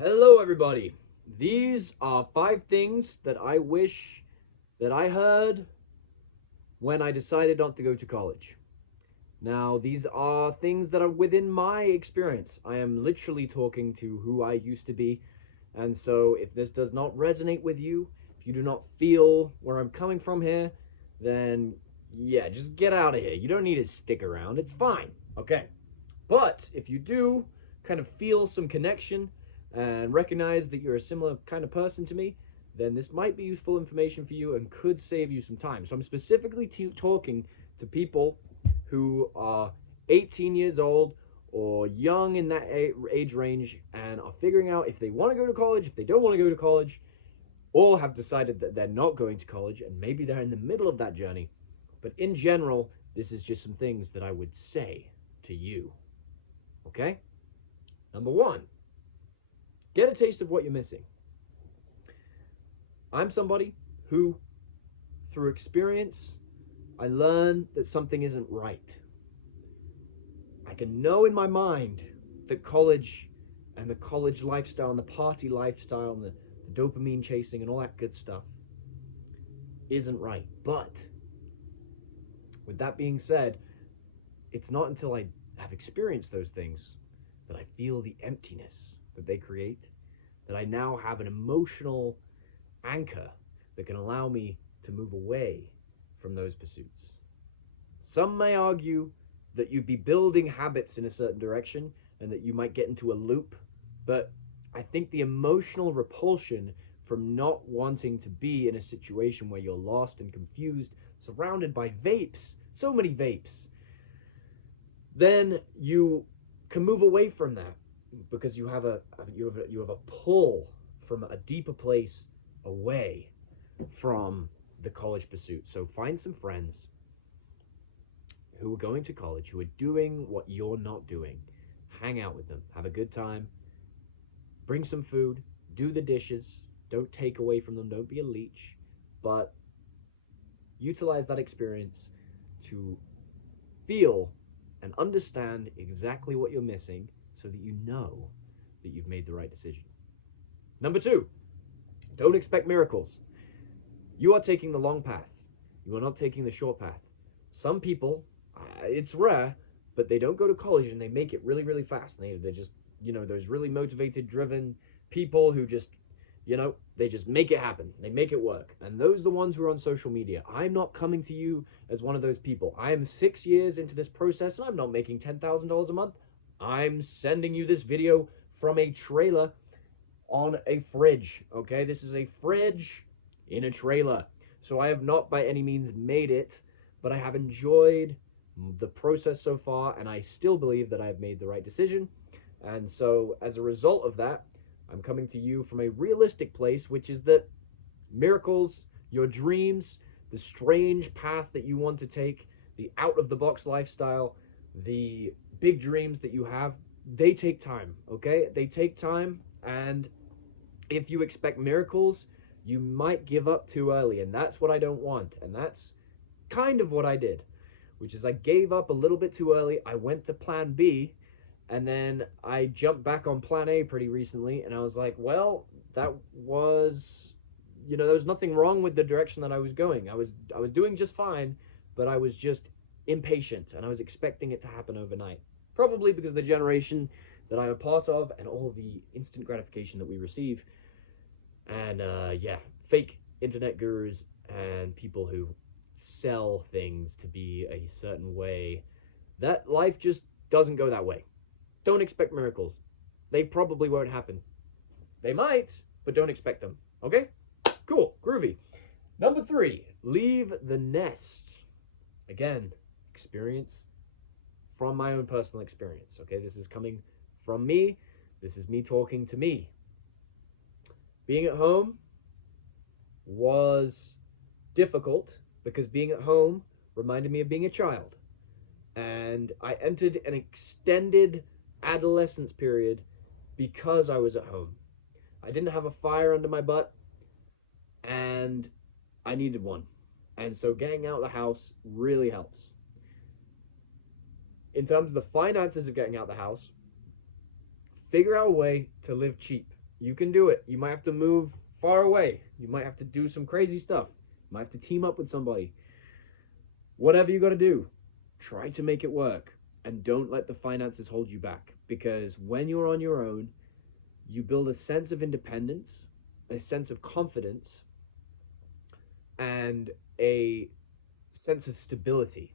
Hello, everybody. These are 5 things that I wish that I heard when I decided not to go to college. Now, these are things that are within my experience. I am literally talking to who I used to be. And so, if this does not resonate with you, if you do not feel where I'm coming from here, then yeah, just get out of here. You don't need to stick around. It's fine. Okay. But if you do kind of feel some connection and recognize that you're a similar kind of person to me, then this might be useful information for you and could save you some time. So I'm specifically talking to people who are 18 years old or young in that age range and are figuring out if they want to go to college, if they don't want to go to college, or have decided that they're not going to college and maybe they're in the middle of that journey. But in general, this is just some things that I would say to you. Okay? Number 1, get a taste of what you're missing. I'm somebody who, through experience, I learned that something isn't right. I can know in my mind that college and the college lifestyle and the party lifestyle and the dopamine chasing and all that good stuff isn't right. But with that being said, it's not until I have experienced those things that I feel the emptiness that they create, that I now have an emotional anchor that can allow me to move away from those pursuits. Some may argue that you'd be building habits in a certain direction and that you might get into a loop, but I think the emotional repulsion from not wanting to be in a situation where you're lost and confused, surrounded by vapes, so many vapes, then you can move away from that because you have a pull from a deeper place away from the college pursuit. So find some friends who are going to college, who are doing what you're not doing. Hang out with them, have a good time, bring some food, do the dishes, don't take away from them, don't be a leech, but utilize that experience to feel and understand exactly what you're missing so that you know that you've made the right decision. Number 2, don't expect miracles. You are taking the long path. You are not taking the short path. Some people, it's rare, but they don't go to college and they make it really, really fast. They're just, those really motivated, driven people who just, they just make it happen. They make it work. And those are the ones who are on social media. I'm not coming to you as one of those people. I am 6 years into this process and I'm not making $10,000 a month. I'm sending you this video from a trailer on a fridge. Okay, this is a fridge in a trailer. So I have not by any means made it, but I have enjoyed the process so far and I still believe that I've made the right decision. And so as a result of that, I'm coming to you from a realistic place, which is that miracles, your dreams, the strange path that you want to take, the out-of-the-box lifestyle, the big dreams that you have, they take time, okay? They take time, and if you expect miracles, you might give up too early, and that's what I don't want, and that's kind of what I did, which is I gave up a little bit too early. I went to plan B, and then I jumped back on plan A pretty recently, and I was like, well, that was, there was nothing wrong with the direction that I was going. I was doing just fine, but I was just impatient, and I was expecting it to happen overnight. Probably because of the generation that I'm a part of and all the instant gratification that we receive. And fake internet gurus and people who sell things to be a certain way. That life just doesn't go that way. Don't expect miracles. They probably won't happen. They might, but don't expect them. Okay? Cool. Groovy. Number 3, leave the nest. Again, experience from my own personal experience. Okay? This is coming from me. This is me talking to me. Being at home was difficult because being at home reminded me of being a child. And I entered an extended adolescence period because I was at home. I didn't have a fire under my butt and I needed one. And so getting out of the house really helps. In terms of the finances of getting out of the house, figure out a way to live cheap. You can do it. You might have to move far away. You might have to do some crazy stuff. You might have to team up with somebody. Whatever you got to do, try to make it work. And don't let the finances hold you back. Because when you're on your own, you build a sense of independence, a sense of confidence, and a sense of stability.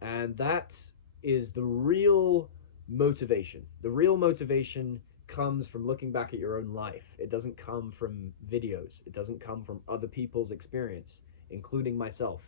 And that is the real motivation. The real motivation comes from looking back at your own life. It doesn't come from videos. It doesn't come from other people's experience, including myself.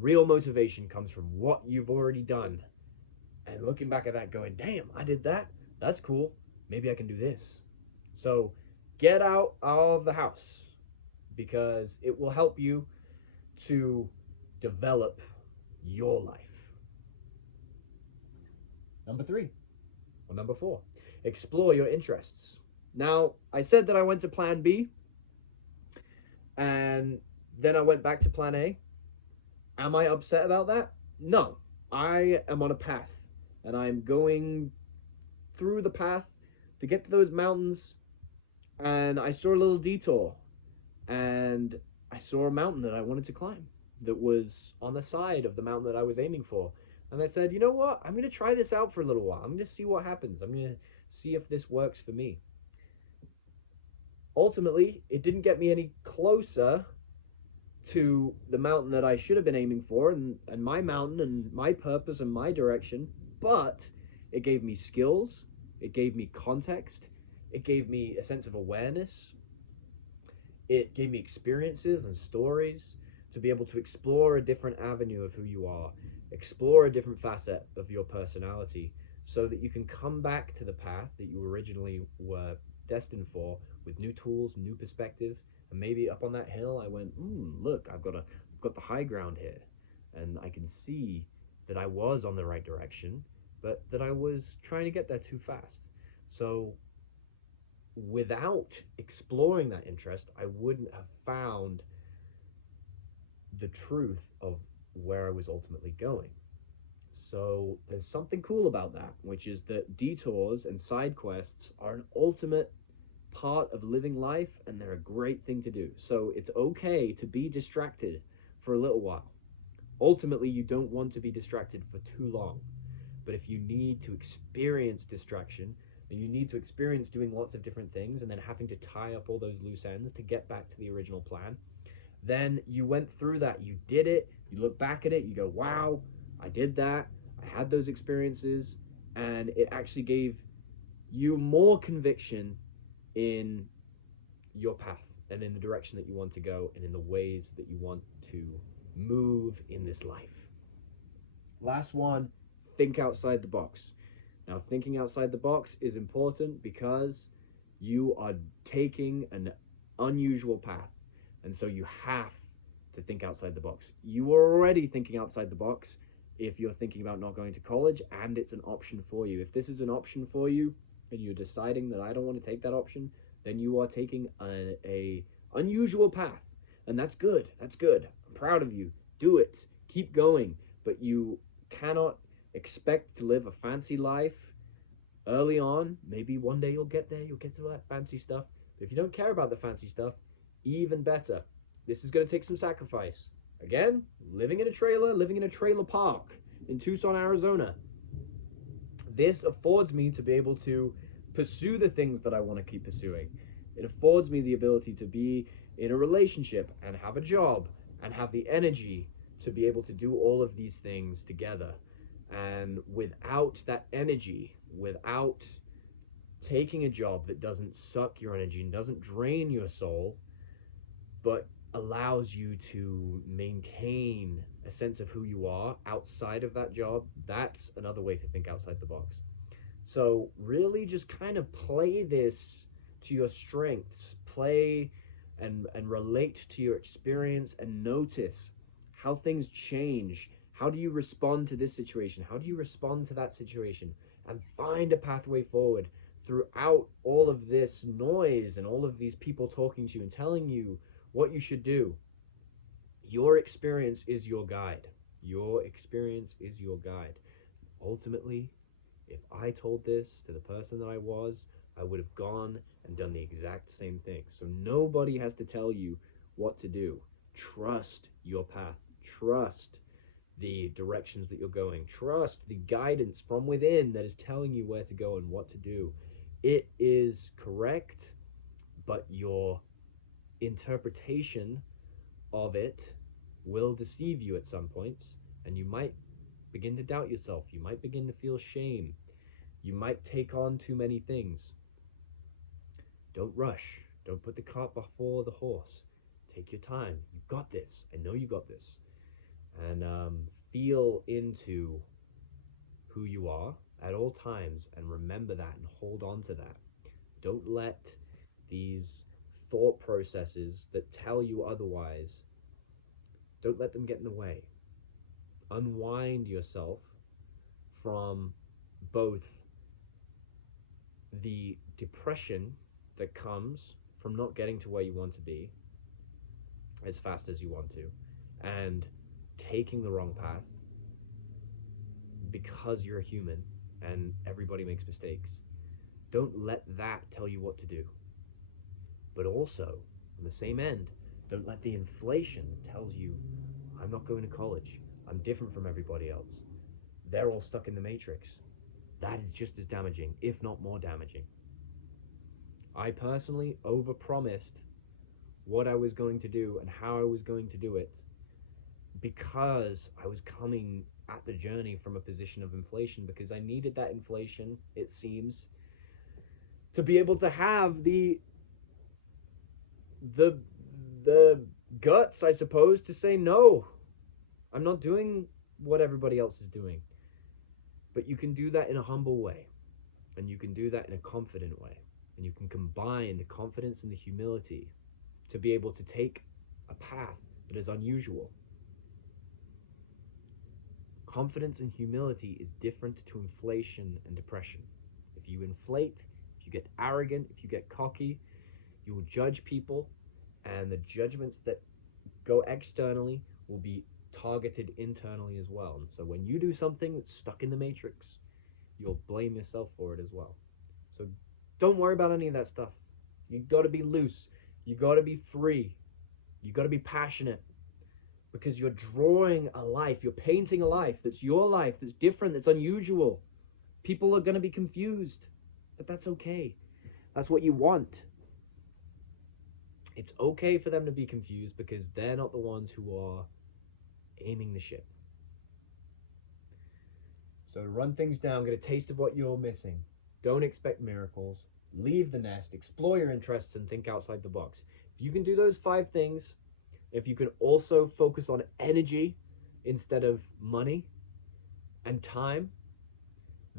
Real motivation comes from what you've already done. And looking back at that going, damn, I did that. That's cool. Maybe I can do this. So get out of the house because it will help you to develop your life. Number 3, or number 4, explore your interests. Now, I said that I went to plan B, and then I went back to plan A. Am I upset about that? No. I am on a path, and I'm going through the path to get to those mountains, and I saw a little detour, and I saw a mountain that I wanted to climb that was on the side of the mountain that I was aiming for. And I said, you know what? I'm going to try this out for a little while. I'm going to see what happens. I'm going to see if this works for me. Ultimately, it didn't get me any closer to the mountain that I should have been aiming for and my mountain and my purpose and my direction, but it gave me skills. It gave me context. It gave me a sense of awareness. It gave me experiences and stories to be able to explore a different avenue of who you are, explore a different facet of your personality so that you can come back to the path that you originally were destined for with new tools, new perspective. And maybe up on that hill I went, look, I've got the high ground here, and I can see that I was on the right direction, but that I was trying to get there too fast. So without exploring that interest, I wouldn't have found the truth of where I was ultimately going. So there's something cool about that, which is that detours and side quests are an ultimate part of living life, and they're a great thing to do. So it's okay to be distracted for a little while. Ultimately, you don't want to be distracted for too long. But if you need to experience distraction, and you need to experience doing lots of different things and then having to tie up all those loose ends to get back to the original plan, then you went through that, you did it, you look back at it, you go, wow, I did that, I had those experiences, and it actually gave you more conviction in your path and in the direction that you want to go and in the ways that you want to move in this life. Last one, think outside the box. Now, thinking outside the box is important because you are taking an unusual path, and so you have to think outside the box. You are already thinking outside the box if you're thinking about not going to college, and it's an option for you. If this is an option for you and you're deciding that I don't want to take that option, then you are taking a unusual path, and that's good. That's good. I'm proud of you. Do it. Keep going. But you cannot expect to live a fancy life early on. Maybe one day you'll get there. You'll get to that fancy stuff. But if you don't care about the fancy stuff, even better. This is going to take some sacrifice. Again, living in a trailer park in Tucson, Arizona. This affords me to be able to pursue the things that I want to keep pursuing. It affords me the ability to be in a relationship and have a job and have the energy to be able to do all of these things together. And without that energy, without taking a job that doesn't suck your energy and doesn't drain your soul, but allows you to maintain a sense of who you are outside of that job, that's another way to think outside the box. So really just kind of play this to your strengths, play and relate to your experience, and notice how things change. How do you respond to this situation? How do you respond to that situation? And find a pathway forward throughout all of this noise and all of these people talking to you and telling you what you should do. Your experience is your guide. Your experience is your guide. Ultimately, if I told this to the person that I was I would have gone and done the exact same thing. So nobody has to tell you what to do. Trust your path. Trust the directions that you're going. Trust the guidance from within that is telling you where to go and what to do. It is correct, but your interpretation of it will deceive you at some points, and you might begin to doubt yourself. You might begin to feel shame. You might take on too many things. Don't rush. Don't put the cart before the horse. Take your time. You got this. I know you got this. And feel into who you are at all times, and remember that and hold on to that. Don't let these thought processes that tell you otherwise, don't let them get in the way. Unwind yourself from both the depression that comes from not getting to where you want to be as fast as you want to, and taking the wrong path, because you're a human and everybody makes mistakes. Don't let that tell you what to do. But also, on the same end, don't let the inflation that tells you, I'm not going to college, I'm different from everybody else, they're all stuck in the matrix. That is just as damaging, if not more damaging. I personally overpromised what I was going to do and how I was going to do it, because I was coming at the journey from a position of inflation, because I needed that inflation, it seems, to be able to have the guts, I suppose, to say, no, I'm not doing what everybody else is doing. But you can do that in a humble way, and you can do that in a confident way, and you can combine the confidence and the humility to be able to take a path that is unusual. Confidence and humility is different to inflation and depression. If you inflate, if you get arrogant, if you get cocky, you will judge people, and the judgments that go externally will be targeted internally as well. And so when you do something that's stuck in the matrix, you'll blame yourself for it as well. So don't worry about any of that stuff. You got to be loose. You got to be free. You got to be passionate, because you're drawing a life. You're painting a life that's your life, that's different, that's unusual. People are going to be confused, but that's okay. That's what you want. It's okay for them to be confused, because they're not the ones who are aiming the ship. So to run things down, get a taste of what you're missing. Don't expect miracles. Leave the nest, explore your interests, and think outside the box. If you can do those 5 things, if you can also focus on energy instead of money and time,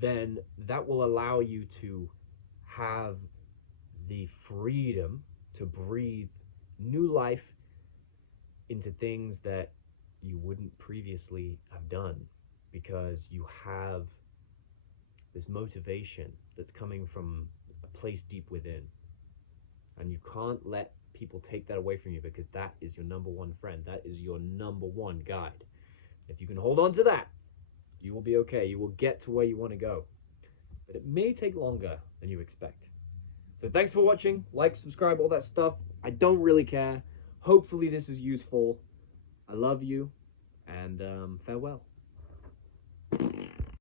then that will allow you to have the freedom to breathe new life into things that you wouldn't previously have done, because you have this motivation that's coming from a place deep within. And you can't let people take that away from you, because that is your number one friend. That is your number one guide. If you can hold on to that, you will be okay. You will get to where you want to go. But it may take longer than you expect. So thanks for watching. Like, subscribe, all that stuff. I don't really care. Hopefully this is useful. I love you, and farewell.